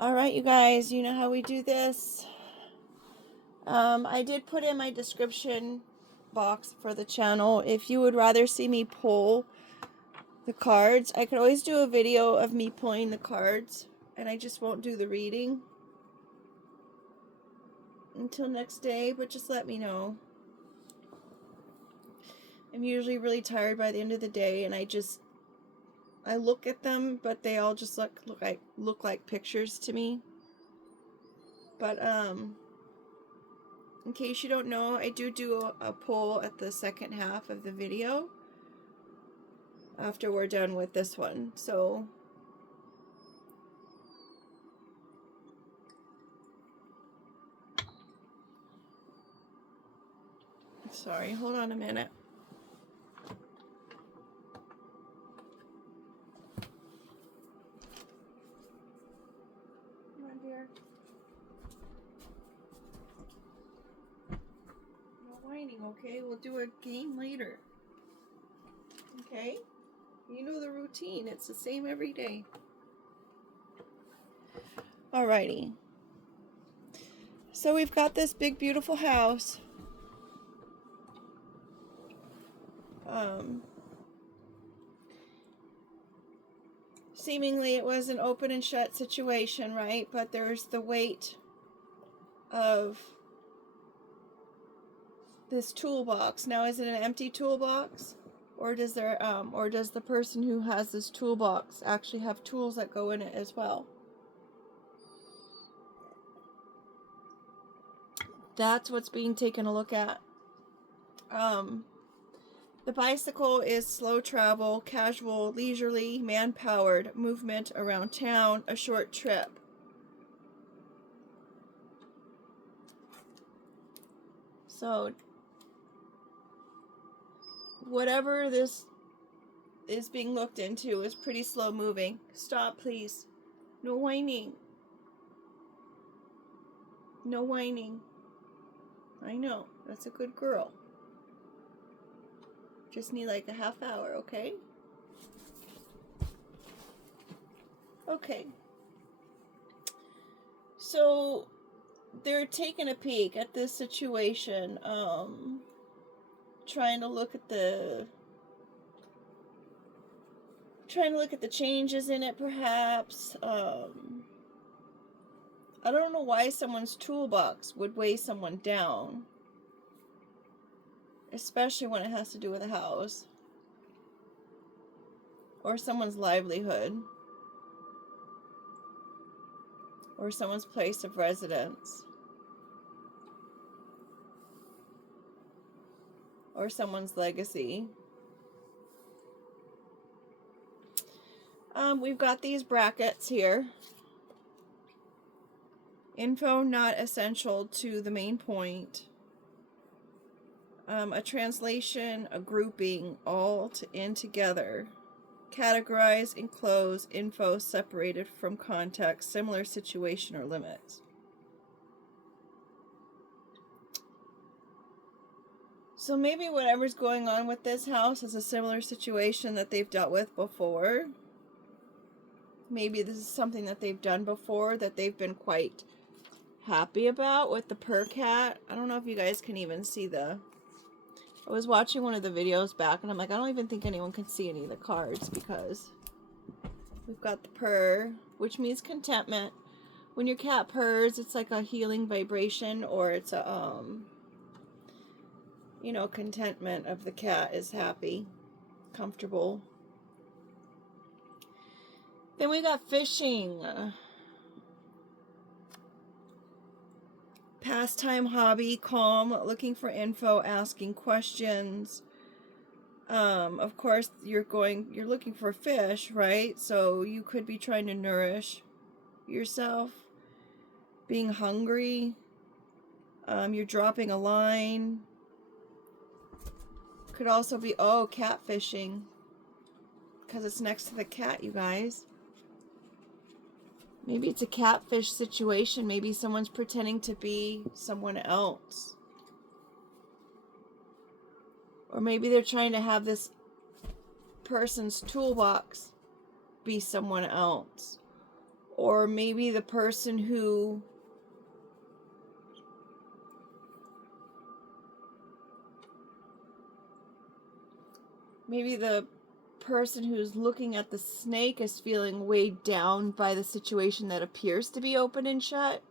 Alright, you guys, you know how we do this. I did put in my description box for the channel if you would rather see me pull the cards. I could always do a video of me pulling the cards, and I just won't do the reading until next day, but just let me know. I'm usually really tired by the end of the day, and I look at them, but they all just look like pictures to me. But in case you don't know, I do a poll at the second half of the video after we're done with this one. So sorry, hold on a minute. Come on, dear. No whining, okay? We'll do a game later. Okay? You know the routine. It's the same every day. Alrighty. So we've got this big, beautiful house. Seemingly it was an open and shut situation, right? But there's the weight of this toolbox. Now, is it an empty toolbox? Or does the person who has this toolbox actually have tools that go in it as well? That's what's being taken a look at. The bicycle is slow travel, casual, leisurely, man-powered movement around town, a short trip. So, whatever this is being looked into is pretty slow moving. Stop, please. No whining. No whining. I know. That's a good girl. Just need like a half hour, okay? Okay. So, they're taking a peek at this situation, trying to look at the changes in it, perhaps. I don't know why someone's toolbox would weigh someone down, especially when it has to do with a house or someone's livelihood or someone's place of residence or someone's legacy. We've got these brackets here. Info not essential to the main point. A translation, a grouping, all in together. Categorize, enclose, info separated from context, similar situation or limits. So maybe whatever's going on with this house is a similar situation that they've dealt with before. Maybe this is something that they've done before that they've been quite happy about with the purr cat. I don't know if you guys can even see I was watching one of the videos back and I'm like, I don't even think anyone can see any of the cards because we've got the purr, which means contentment. When your cat purrs, it's like a healing vibration, or it's a, contentment of the cat is happy, comfortable. Then we got fishing. Pastime, hobby, calm, looking for info, asking questions. Of course, you're looking for fish, right? So you could be trying to nourish yourself. Being hungry. You're dropping a line. Could also be, catfishing. Because it's next to the cat, you guys. Maybe it's a catfish situation. Maybe someone's pretending to be someone else. Or maybe they're trying to have this person's toolbox be someone else. Or maybe the person who who's looking at the snake is feeling weighed down by the situation that appears to be open and shut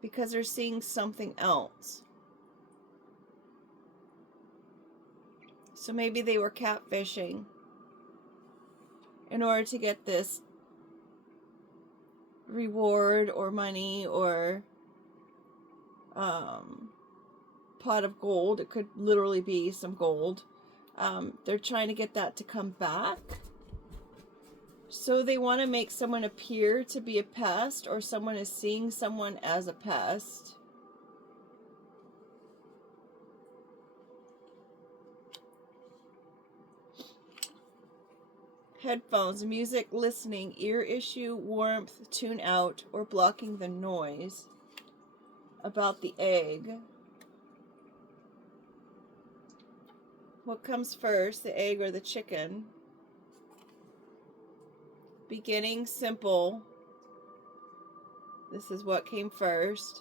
because they're seeing something else. So maybe they were catfishing in order to get this reward or money or pot of gold. It could literally be some gold. They're trying to get that to come back. So they want to make someone appear to be a pest, or someone is seeing someone as a pest. Headphones, music, listening, ear issue, warmth, tune out, or blocking the noise. About the egg. What comes first, the egg or the chicken? Beginning, simple. This is what came first.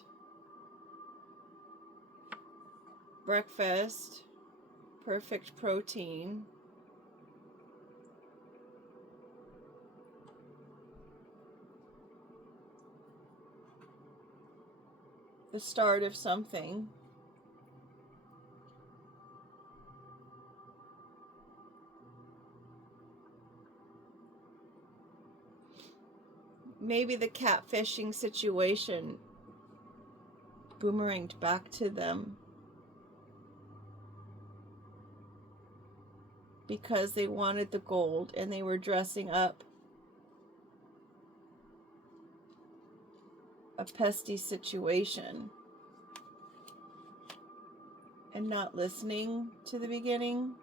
Breakfast, perfect protein. The start of something. Maybe the catfishing situation boomeranged back to them because they wanted the gold and they were dressing up a pesty situation and not listening to the beginning.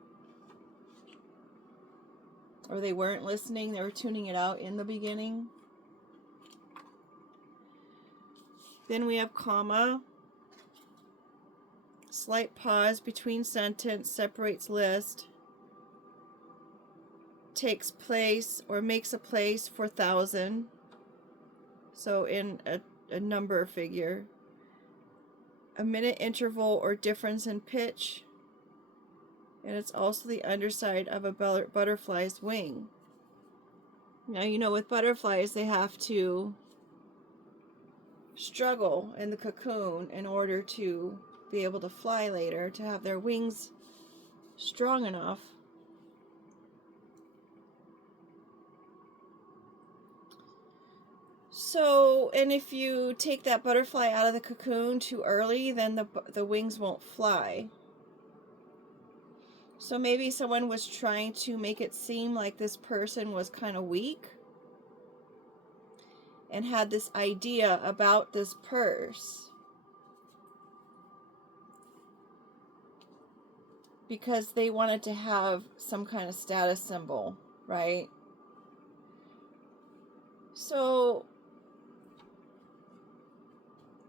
Or they weren't listening, they were tuning it out in the beginning. Then we have comma. Slight pause between sentence, separates list. Takes place or makes a place for 1,000. So in a number figure. A minute interval or difference in pitch. And it's also the underside of a butterfly's wing. Now, you know, with butterflies, they have to struggle in the cocoon in order to be able to fly later, to have their wings strong enough. So, and if you take that butterfly out of the cocoon too early, then the wings won't fly. So maybe someone was trying to make it seem like this person was kind of weak and had this idea about this purse because they wanted to have some kind of status symbol, right? So,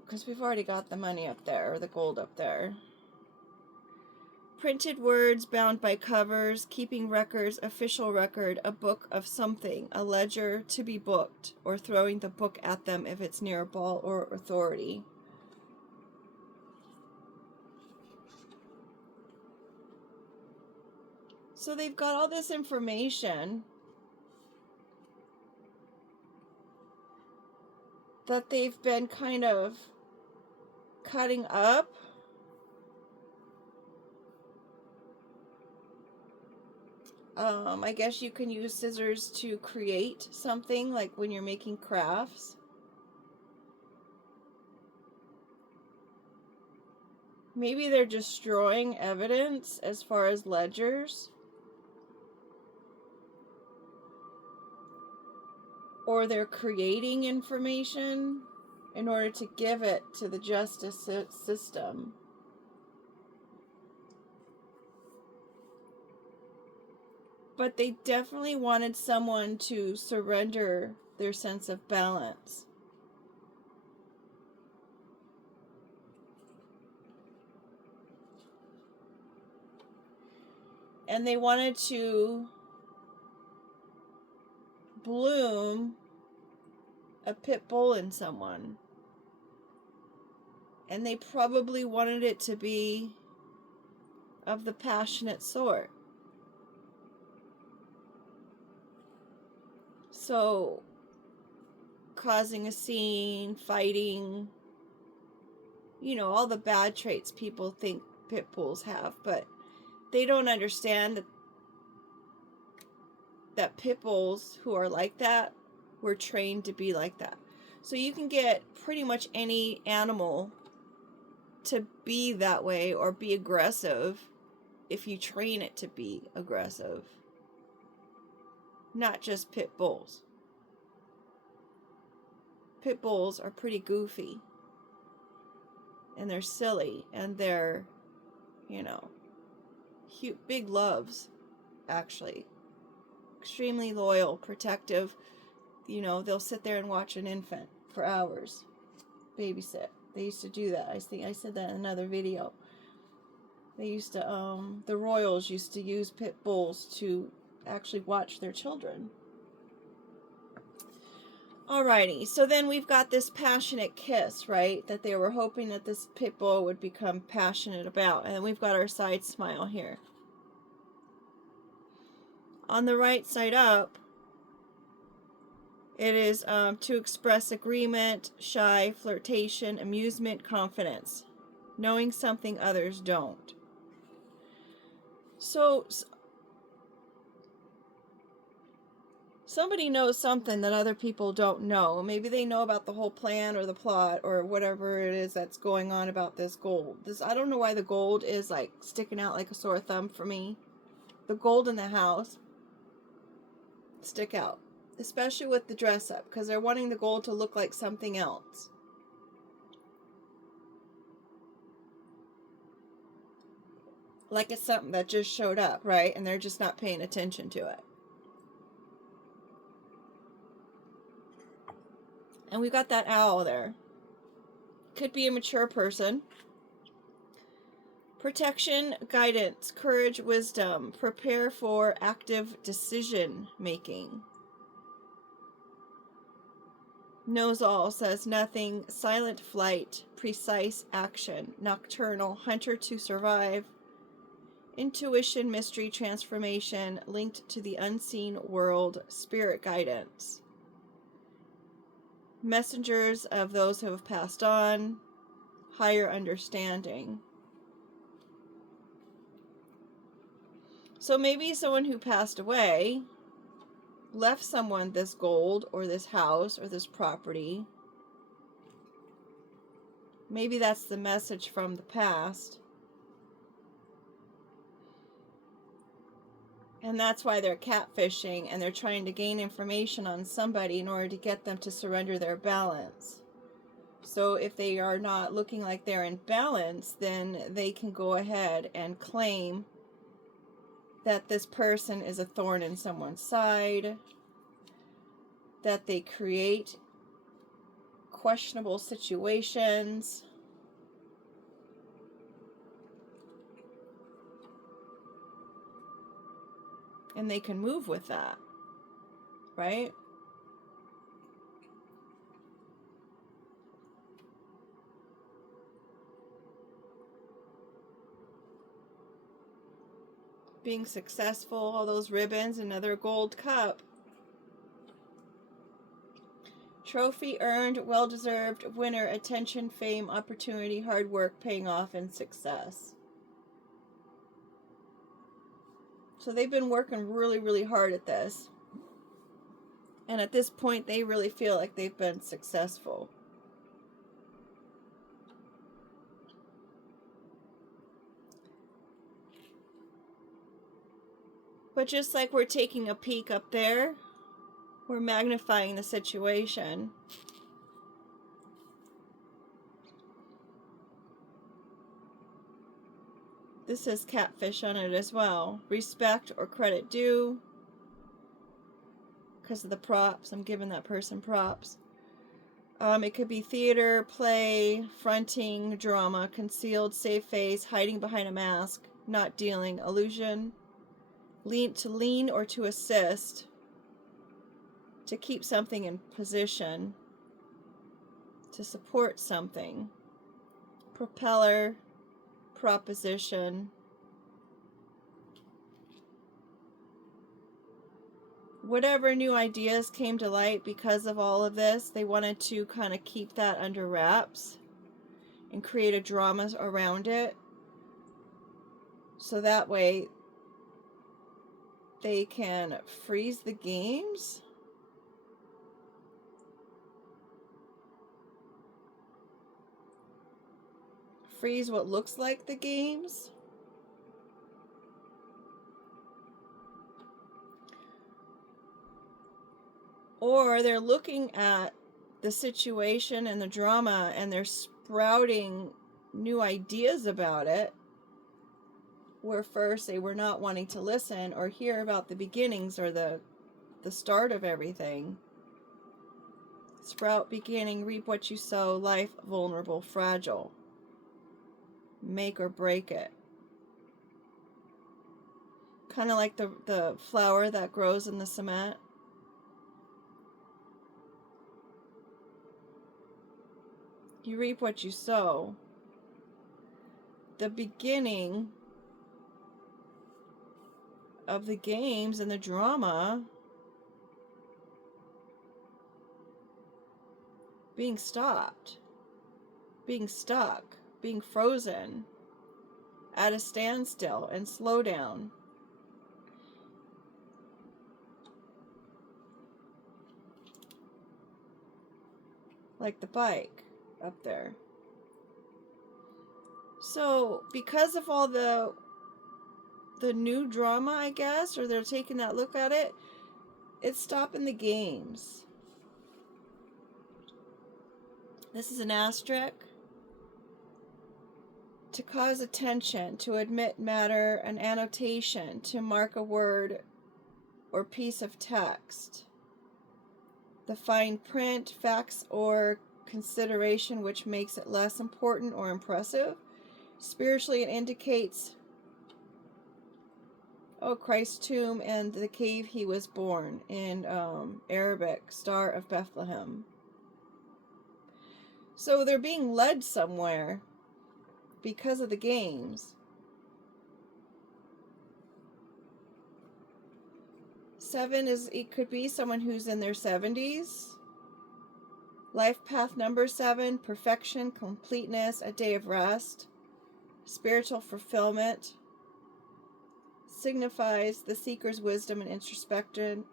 because we've already got the money up there, or the gold up there. Printed words bound by covers, keeping records, official record, a book of something, a ledger to be booked, or throwing the book at them if it's near a ball or authority. So they've got all this information that they've been kind of cutting up. I guess you can use scissors to create something, like when you're making crafts. Maybe they're destroying evidence as far as ledgers. Or they're creating information in order to give it to the justice system. But they definitely wanted someone to surrender their sense of balance. And they wanted to bloom a pit bull in someone. And they probably wanted it to be of the passionate sort. So, causing a scene, fighting, you know, all the bad traits people think pit bulls have, but they don't understand that pit bulls who are like that were trained to be like that. So you can get pretty much any animal to be that way or be aggressive if you train it to be aggressive. Not just pit bulls. Pit bulls are pretty goofy. And they're silly. And they're, you know, big loves, actually. Extremely loyal, protective. You know, they'll sit there and watch an infant for hours. Babysit. They used to do that. I think I said that in another video. They used to, the royals used to use pit bulls to actually watch their children. Alrighty, so then we've got this passionate kiss, right? That they were hoping that this pit bull would become passionate about. And then we've got our side smile here. On the right side up, it is to express agreement, shy, flirtation, amusement, confidence. Knowing something others don't. So, somebody knows something that other people don't know. Maybe they know about the whole plan or the plot or whatever it is that's going on about this gold. I don't know why the gold is like sticking out like a sore thumb for me. The gold in the house stick out. Especially with the dress up. Because they're wanting the gold to look like something else. Like it's something that just showed up, right? And they're just not paying attention to it. And we got that owl there. Could be a mature person. Protection, guidance, courage, wisdom. Prepare for active decision making. Knows all, says nothing. Silent flight, precise action. Nocturnal, hunter to survive. Intuition, mystery, transformation. Linked to the unseen world. Spirit guidance. Messengers of those who have passed on. Higher understanding. So maybe someone who passed away left someone this gold or this house or this property. Maybe that's the message from the past. And that's why they're catfishing and they're trying to gain information on somebody in order to get them to surrender their balance. So if they are not looking like they're in balance, then they can go ahead and claim that this person is a thorn in someone's side, that they create questionable situations, and they can move with that, right? Being successful, all those ribbons, another gold cup. Trophy earned, well-deserved, winner, attention, fame, opportunity, hard work, paying off, and success. So they've been working really, really hard at this. And at this point, they really feel like they've been successful. But just like we're taking a peek up there, we're magnifying the situation. This says catfish on it as well. Respect or credit due. Because of the props. I'm giving that person props. It could be theater, play, fronting, drama, concealed, safe face, hiding behind a mask, not dealing, illusion. Lean or to assist. To keep something in position. to support something. Propeller, proposition. Whatever new ideas came to light because of all of this, they wanted to kind of keep that under wraps and create a drama around it. So that way they can freeze the games. Freeze what looks like the games. Or they're looking at the situation and the drama and they're sprouting new ideas about it, where first they were not wanting to listen or hear about the beginnings or the start of everything. Sprout beginning, reap what you sow, life vulnerable, fragile. Make or break it. Kind of like the flower that grows in the cement. You reap what you sow. The beginning of the games and the drama being stopped, being stuck, being frozen at a standstill and slow down. Like the bike up there. So because of all the new drama, I guess, or they're taking that look at it, it's stopping the games. This is an asterisk. To cause attention, to admit matter, an annotation, to mark a word or piece of text. The fine print, facts, or consideration which makes it less important or impressive. Spiritually, it indicates, Christ's tomb and the cave he was born in Arabic, Star of Bethlehem. So they're being led somewhere because of the games. 7 is, it could be someone who's in their 70s. Life path number 7, perfection, completeness, a day of rest, spiritual fulfillment. Signifies the seeker's wisdom and introspection.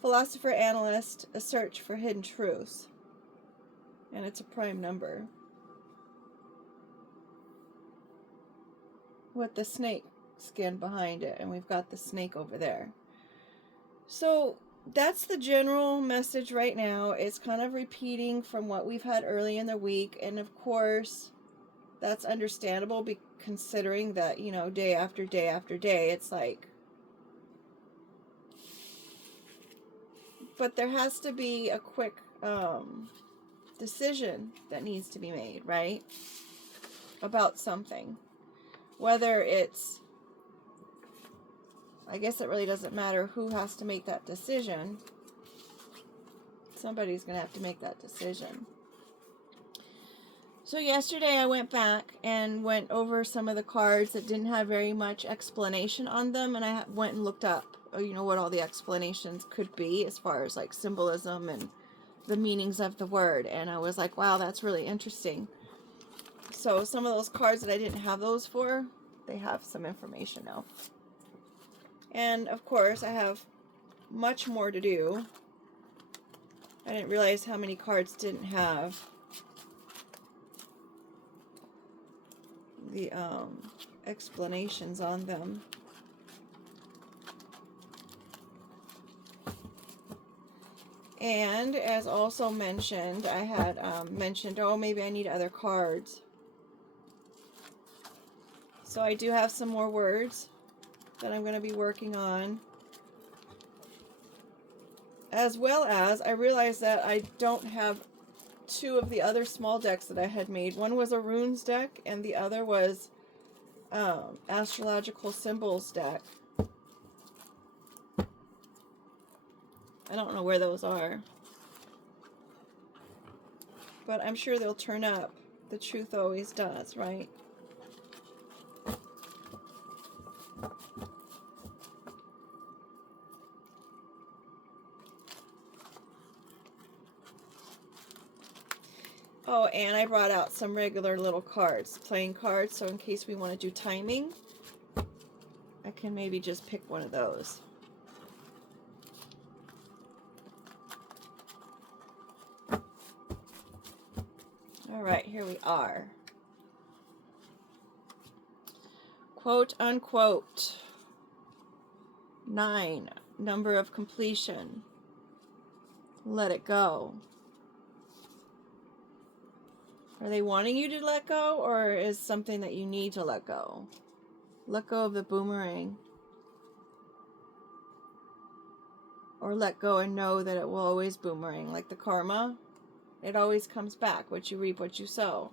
Philosopher, analyst, a search for hidden truths. And it's a prime number. With the snake skin behind it. And we've got the snake over there. So that's the general message right now. It's kind of repeating from what we've had early in the week. And of course, that's understandable considering that, you know, day after day after day, it's like. But there has to be a quick decision that needs to be made, right? About something. Whether it's, I guess it really doesn't matter who has to make that decision. Somebody's going to have to make that decision. So yesterday I went back and went over some of the cards that didn't have very much explanation on them. And I went and looked up, you know, what all the explanations could be as far as like symbolism and the meanings of the word. And I was like, wow, that's really interesting. So some of those cards that I didn't have those for, they have some information now. And of course I have much more to do. I didn't realize how many cards didn't have the explanations on them. And as also mentioned, I had mentioned, oh, maybe I need other cards. So I do have some more words that I'm going to be working on. As well as, I realized that I don't have 2 of the other small decks that I had made. One was a runes deck, and the other was astrological symbols deck. I don't know where those are. But I'm sure they'll turn up. The truth always does, right? Oh, and I brought out some regular little cards, playing cards, so in case we want to do timing, I can maybe just pick one of those. All right, here we are. Quote unquote. 9, number of completion. Let it go. Are they wanting you to let go, or is something that you need to let go? Let go of the boomerang. Or let go and know that it will always boomerang. Like the karma, it always comes back. What you reap, what you sow.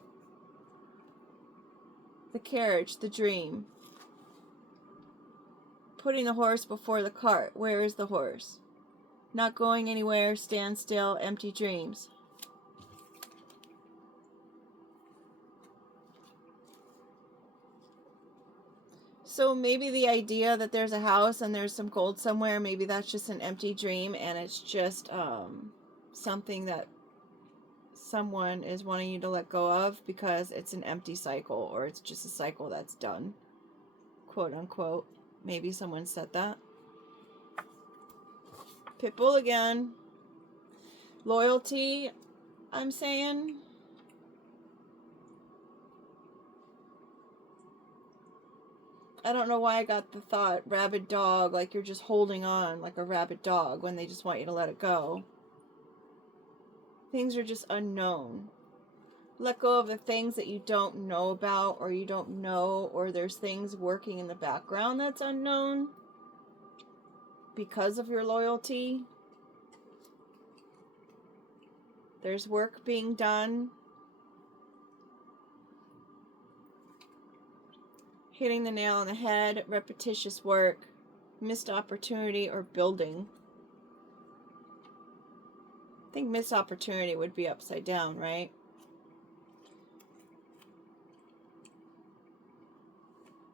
The carriage, the dream. Putting the horse before the cart. Where is the horse? Not going anywhere, stand still, empty dreams. So maybe the idea that there's a house and there's some gold somewhere, maybe that's just an empty dream, and it's just something that someone is wanting you to let go of because it's an empty cycle, or it's just a cycle that's done, quote unquote. Maybe someone said that. Pitbull again. Loyalty, I'm saying. I don't know why I got the thought rabid dog, like you're just holding on like a rabid dog when they just want you to let it go. Things are just unknown. Let go of the things that you don't know about, or you don't know, or there's things working in the background that's unknown because of your loyalty. There's work being done. Hitting the nail on the head, repetitious work, missed opportunity, or building. I think missed opportunity would be upside down, right?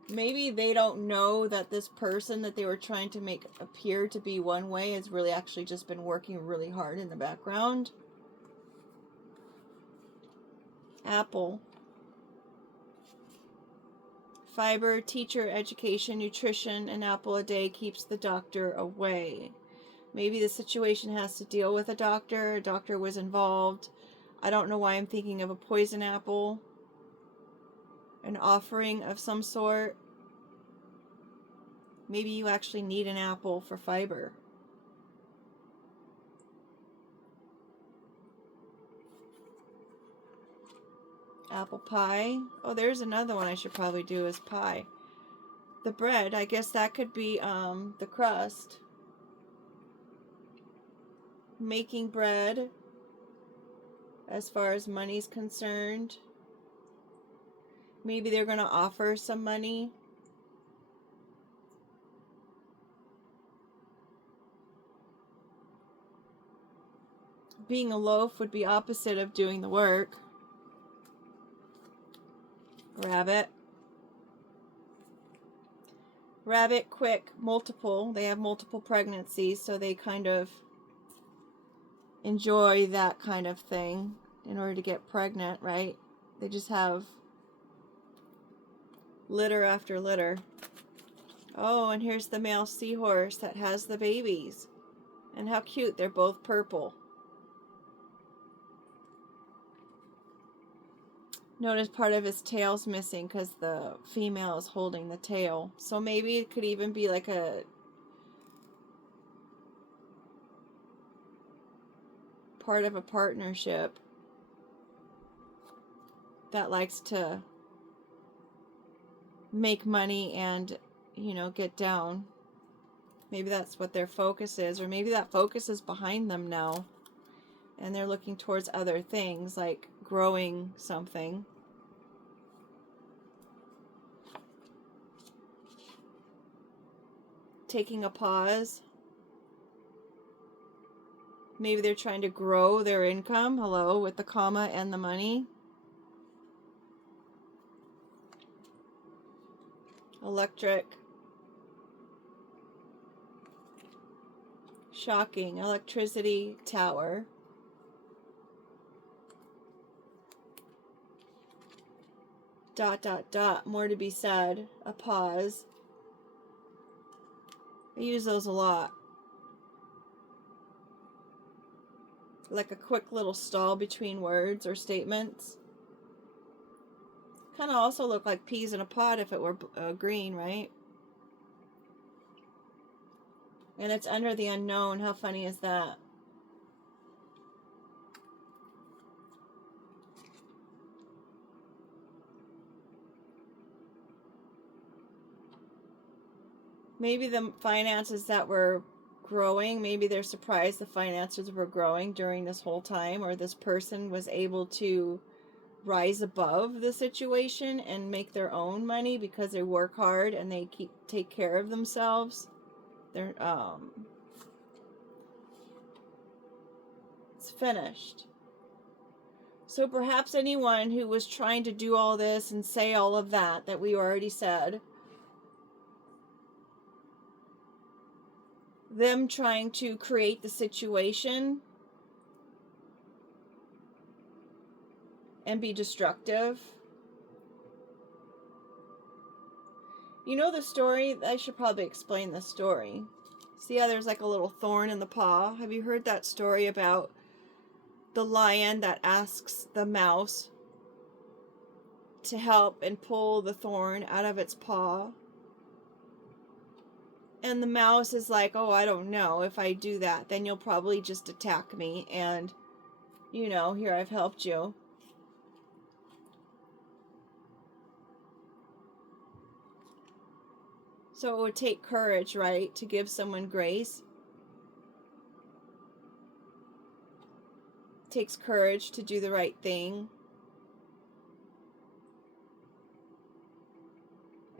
Maybe they don't know that this person that they were trying to make appear to be one way has really actually just been working really hard in the background. Apple. Fiber, teacher, education, nutrition, an apple a day keeps the doctor away. Maybe the situation has to deal with a doctor was involved. I don't know why I'm thinking of a poison apple. An offering of some sort. Maybe you actually need an apple for fiber. Apple pie. Oh, there's another one I should probably do is pie. The bread, I guess that could be the crust. Making bread as far as money's concerned. Maybe they're going to offer some money. Being a loaf would be opposite of doing the work. Rabbit. Rabbit, quick, multiple. They have multiple pregnancies, so they kind of enjoy that kind of thing in order to get pregnant, right? They just have litter after litter. Oh, and here's the male seahorse that has the babies. And how cute, they're both purple. Notice part of his tail's missing because the female is holding the tail. So maybe it could even be like a part of a partnership that likes to make money and, you know, get down. Maybe that's what their focus is, or maybe that focus is behind them now and they're looking towards other things like growing something. Taking a pause. Maybe they're trying to grow their income. Hello, with the comma and the money. Electric. Shocking. Electricity. Tower. Dot, dot, dot. More to be said. A pause. I use those a lot. Like a quick little stall between words or statements. Kind of also look like peas in a pod if it were green, right? And it's under the unknown. How funny is that? Maybe the finances that were growing, maybe they're surprised the finances were growing during this whole time, or this person was able to rise above the situation and make their own money because they work hard and they take care of themselves. They're it's finished. So perhaps anyone who was trying to do all this and say all of that we already said, them trying to create the situation and be destructive. You know the story? I should probably explain the story. See how there's like a little thorn in the paw? Have you heard that story about the lion that asks the mouse to help and pull the thorn out of its paw? And the mouse is like, oh, I don't know. If I do that, then you'll probably just attack me. And, you know, here I've helped you. So it would take courage, right, to give someone grace. It takes courage to do the right thing.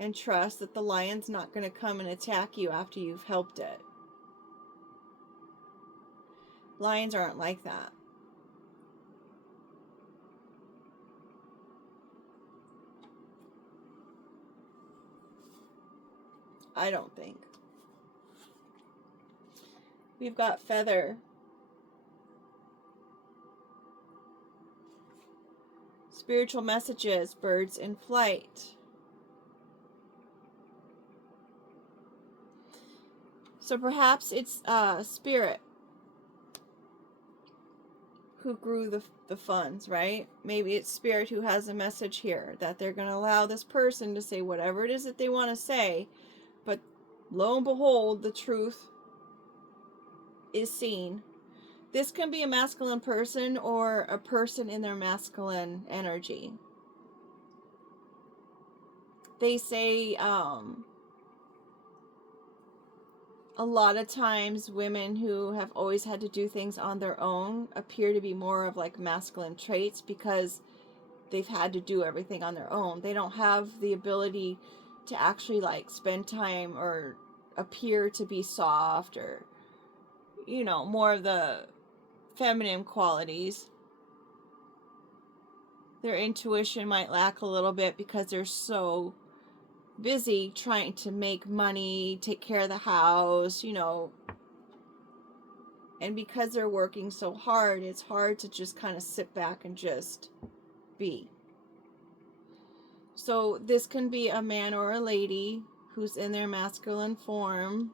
And trust that the lion's not going to come and attack you after you've helped it. Lions aren't like that. I don't think. We've got feather. Spiritual messages, birds in flight. So perhaps it's spirit who grew the funds, right? Maybe it's spirit who has a message here that they're going to allow this person to say whatever it is that they want to say. But lo and behold, the truth is seen. This can be a masculine person or a person in their masculine energy. They say a lot of times women who have always had to do things on their own appear to be more of like masculine traits because they've had to do everything on their own. They don't have the ability to actually like spend time or appear to be soft or, you know, more of the feminine qualities. Their intuition might lack a little bit because they're so busy trying to make money, take care of the house, you know. And because they're working so hard, it's hard to just kind of sit back and just be. So this can be a man or a lady who's in their masculine form,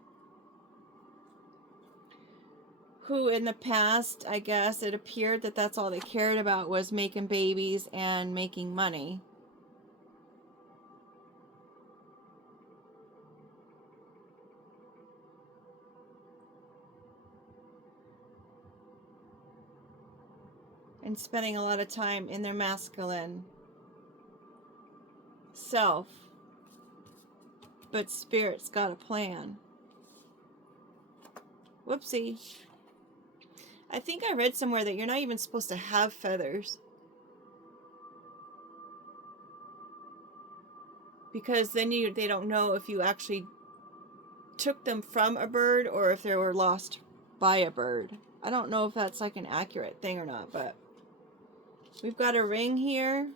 who in the past, I guess, it appeared that that's all they cared about was making babies and making money. And spending a lot of time in their masculine self. But spirit's got a plan. Whoopsie. I think I read somewhere that you're not even supposed to have feathers. Because then they don't know if you actually took them from a bird or if they were lost by a bird. I don't know if that's like an accurate thing or not, but we've got a ring here.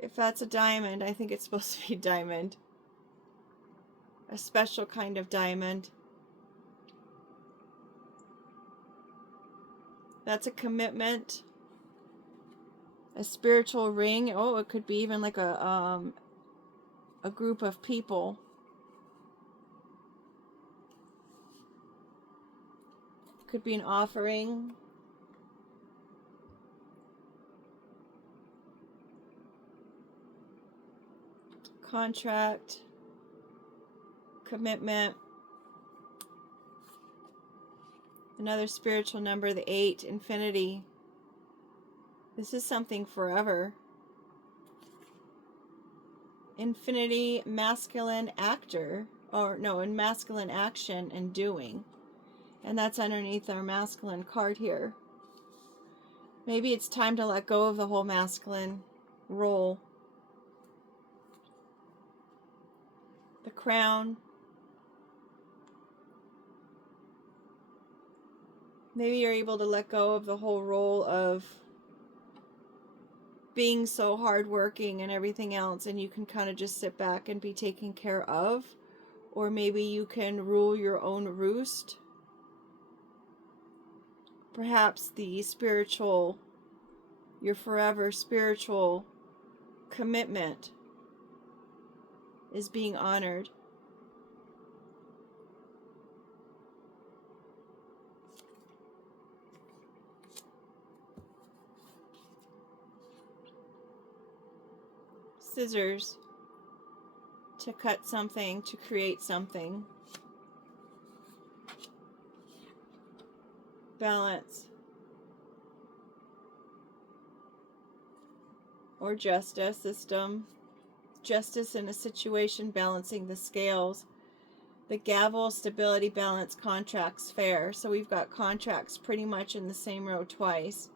If that's a diamond, I think it's supposed to be diamond. A special kind of diamond. That's a commitment. A spiritual ring. Oh, it could be even like a group of people. Could be an offering. Contract. Commitment. Another spiritual number, the 8, infinity. This is something forever. Infinity, masculine actor. Or no, in masculine action and doing. And that's underneath our masculine card here. Maybe it's time to let go of the whole masculine role. The crown. Maybe you're able to let go of the whole role of being so hardworking and everything else, and you can kind of just sit back and be taken care of. Or maybe you can rule your own roost. Perhaps the spiritual, your forever spiritual commitment is being honored. Scissors to cut something, to create something. Balance. Or justice system. Justice in a situation, balancing the scales. The gavel, stability, balance, contracts, fair. So we've got contracts pretty much in the same row twice.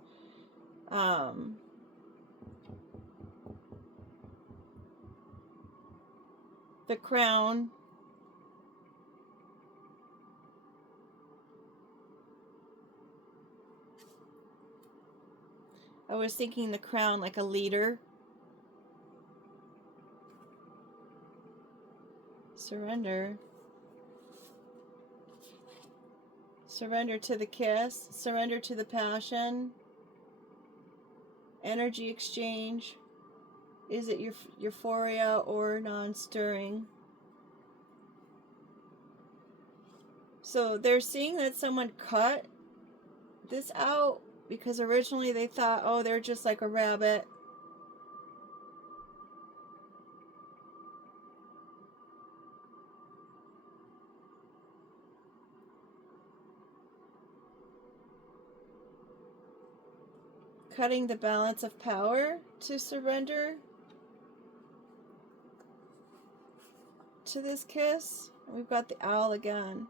The crown. I was thinking the crown like a leader. Surrender. Surrender to the kiss. Surrender to the passion. Energy exchange. Is it euphoria or non-stirring? So they're seeing that someone cut this out because originally they thought, oh, they're just like a rabbit. Cutting the balance of power to surrender to this kiss. We've got the owl again.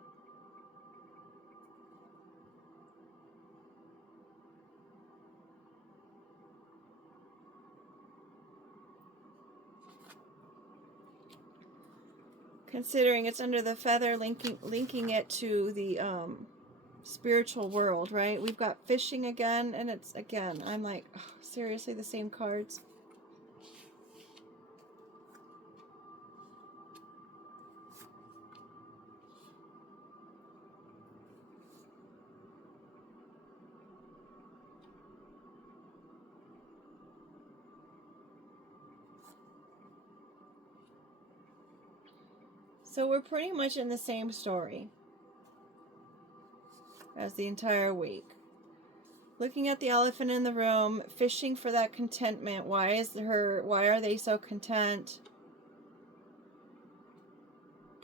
Considering it's under the feather, linking it to the spiritual world, right? We've got fishing again, and it's again, I'm like, oh, seriously, the same cards. So we're pretty much in the same story as the entire week. Looking at the elephant in the room, fishing for that contentment. Why are they so content?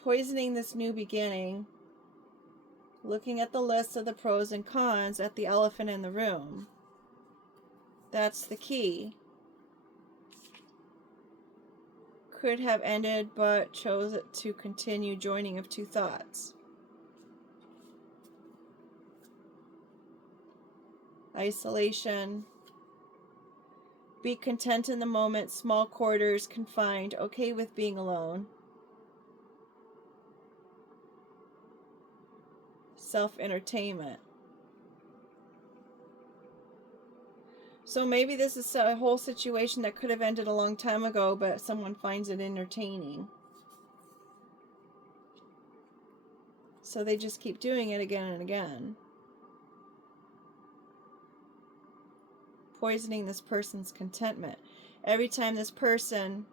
Poisoning this new beginning. Looking at the list of the pros and cons at the elephant in the room. That's the key. Could have ended, but chose to continue. Joining of two thoughts. Isolation. Be content in the moment. Small quarters, confined. Okay with being alone. self-entertainment. So maybe this is a whole situation that could have ended a long time ago, but someone finds it entertaining. So they just keep doing it again and again. Poisoning this person's contentment. Every time this person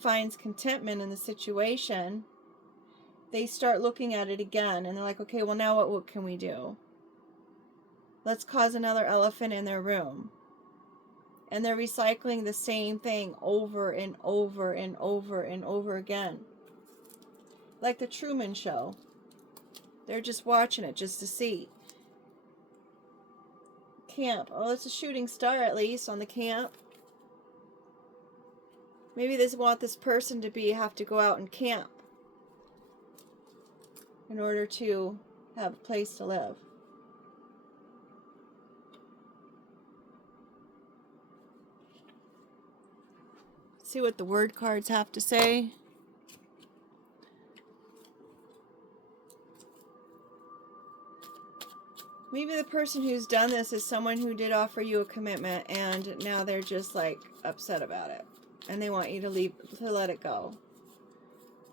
finds contentment in the situation, they start looking at it again, and they're like, okay, well, now what can we do? Let's cause another elephant in their room. And they're recycling the same thing over and over and over and over again. Like the Truman Show. They're just watching it just to see. Camp. Oh, it's a shooting star at least on the camp. Maybe they want this person to have to go out and camp in order to have a place to live. See what the word cards have to say. Maybe the person who's done this is someone who did offer you a commitment, and now they're just like upset about it, and they want you to let it go.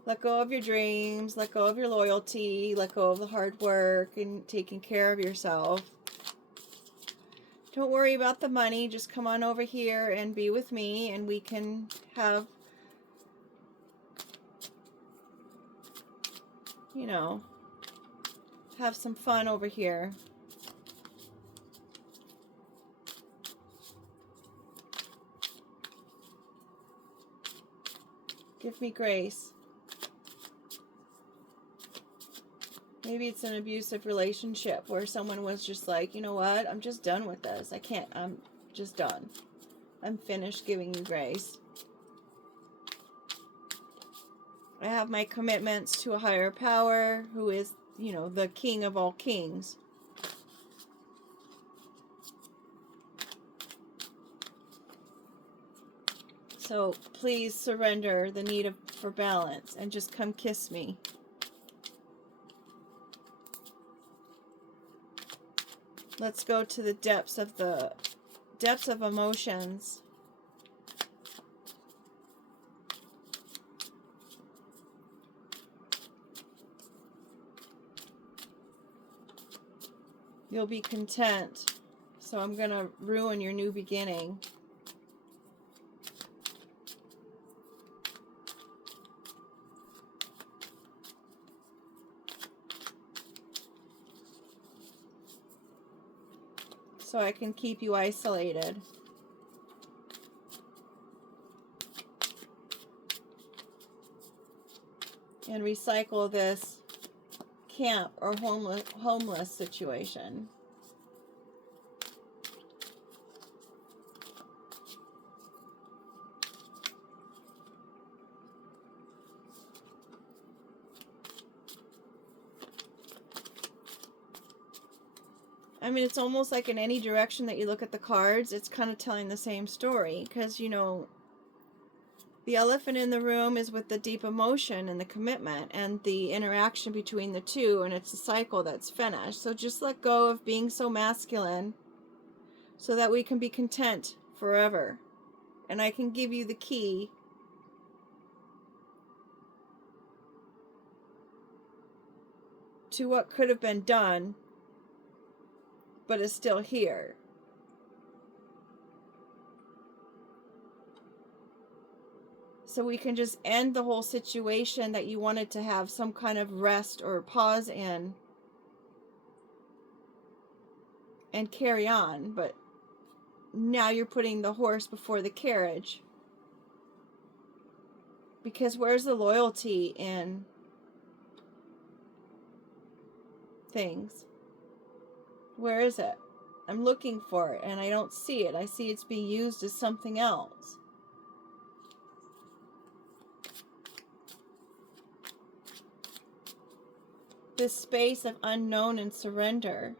Let go of your dreams, let go of your loyalty, let go of the hard work and taking care of yourself. Don't worry about the money, just come on over here and be with me, and we can have, you know, have some fun over here. Give me grace. Maybe it's an abusive relationship where someone was just like, you know what, I'm just done with this. I'm just done. I'm finished giving you grace. I have my commitments to a higher power who is, you know, the king of all kings. So please surrender the need for balance and just come kiss me. Let's go to the depths of emotions. You'll be content. So I'm going to ruin your new beginning. So I can keep you isolated. And recycle this camp or homeless situation. I mean, it's almost like in any direction that you look at the cards, it's kind of telling the same story. Because, you know, the elephant in the room is with the deep emotion and the commitment and the interaction between the two, and it's a cycle that's finished. So just let go of being so masculine so that we can be content forever. And I can give you the key to what could have been done, but is still here. So we can just end the whole situation that you wanted to have some kind of rest or pause in and carry on. But now you're putting the horse before the carriage. Because where's the loyalty in things? Where is it? I'm looking for it and I don't see it. I see it's being used as something else. This space of unknown and surrender.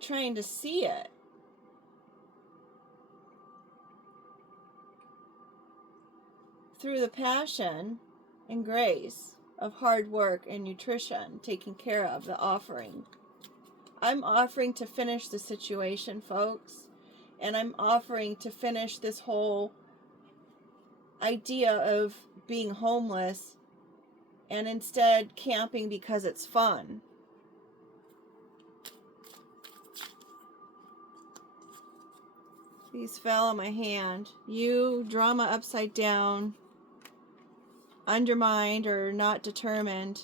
Trying to see it. through the passion and grace of hard work and nutrition, taking care of the offering. I'm offering to finish the situation, folks. And I'm offering to finish this whole idea of being homeless and instead camping because it's fun. These fell on my hand. You, drama upside down, undermined or not determined.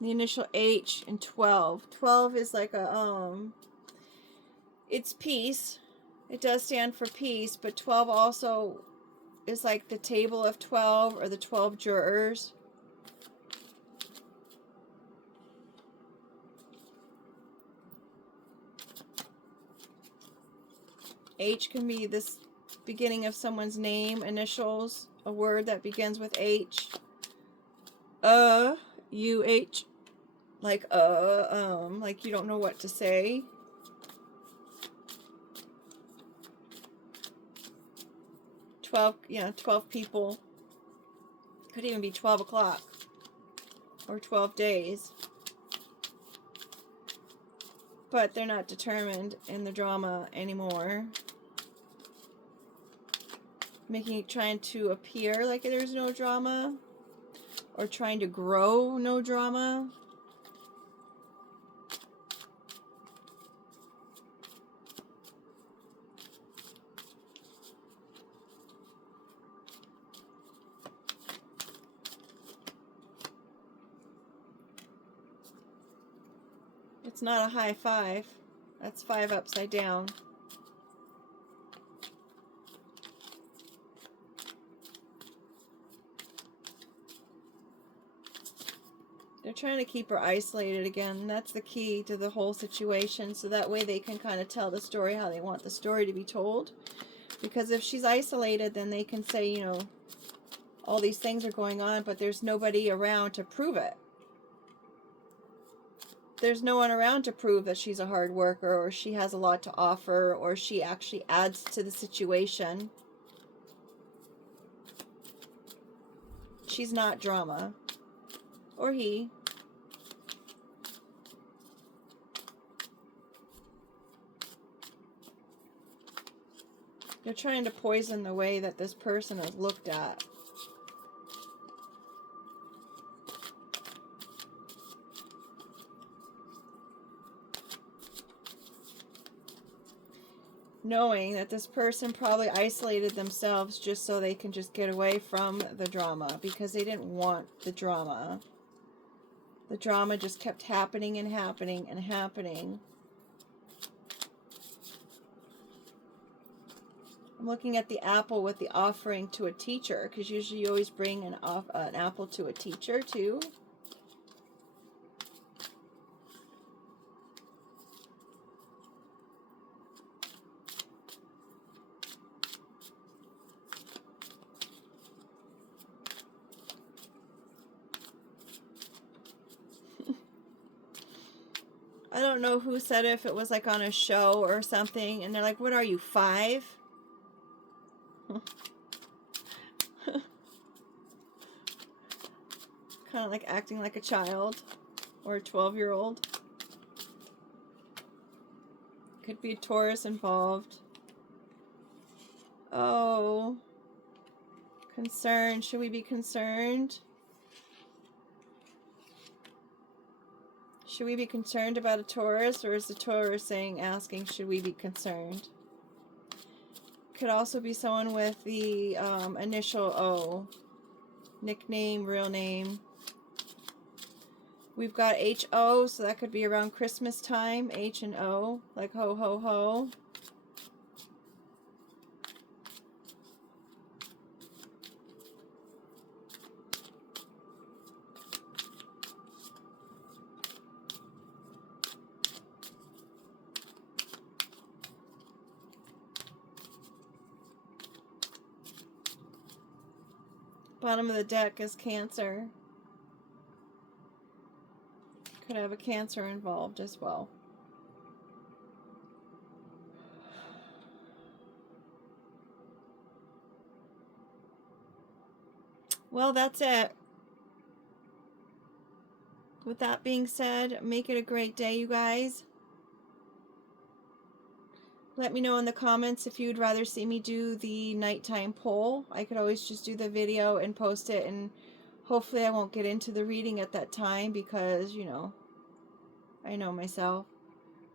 The initial H and 12. 12 is like a, it's peace. It does stand for peace, but 12 also is like the table of 12 or the 12 jurors. H can be this beginning of someone's name, initials, a word that begins with H. U-H. Like you don't know what to say. Yeah, 12 people. Could even be 12 o'clock or 12 days. But they're not determined in the drama anymore. Trying to appear like there's no drama, or trying to grow no drama. It's not a high five. That's 5 upside down. They're trying to keep her isolated again. That's the key to the whole situation. So that way they can kind of tell the story how they want the story to be told. Because if she's isolated, then they can say, you know, all these things are going on, but there's nobody around to prove it. There's no one around to prove that she's a hard worker, or she has a lot to offer, or she actually adds to the situation. She's not drama. Or he. They're trying to poison the way that this person is looked at. Knowing that this person probably isolated themselves just so they can just get away from the drama, because they didn't want the drama. The drama just kept happening and happening and happening. I'm looking at the apple with the offering to a teacher, because usually you always bring an apple to a teacher too. I don't know who said it, if it was like on a show or something, and they're like, what are you, 5? Kind of like acting like a child or a 12-year-old. Could be a Taurus involved. Oh. Concerned. Should we be concerned? Should we be concerned about a Taurus, or is the Taurus asking, should we be concerned? Could also be someone with the initial O. Nickname, real name. We've got H-O, so that could be around Christmas time. H and O, like ho, ho, ho. Bottom of the deck is Cancer. Could have a Cancer involved as well. Well, that's it. With that being said, make it a great day, you guys. Let me know in the comments if you'd rather see me do the nighttime poll. I could always just do the video and post it, and hopefully I won't get into the reading at that time because, you know, I know myself.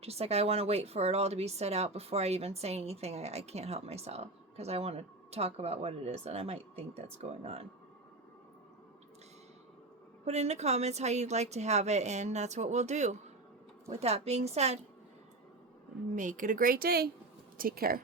Just like I want to wait for it all to be set out before I even say anything. I can't help myself because I want to talk about what it is that I might think that's going on. Put in the comments how you'd like to have it, and that's what we'll do. With that being said, make it a great day. Take care.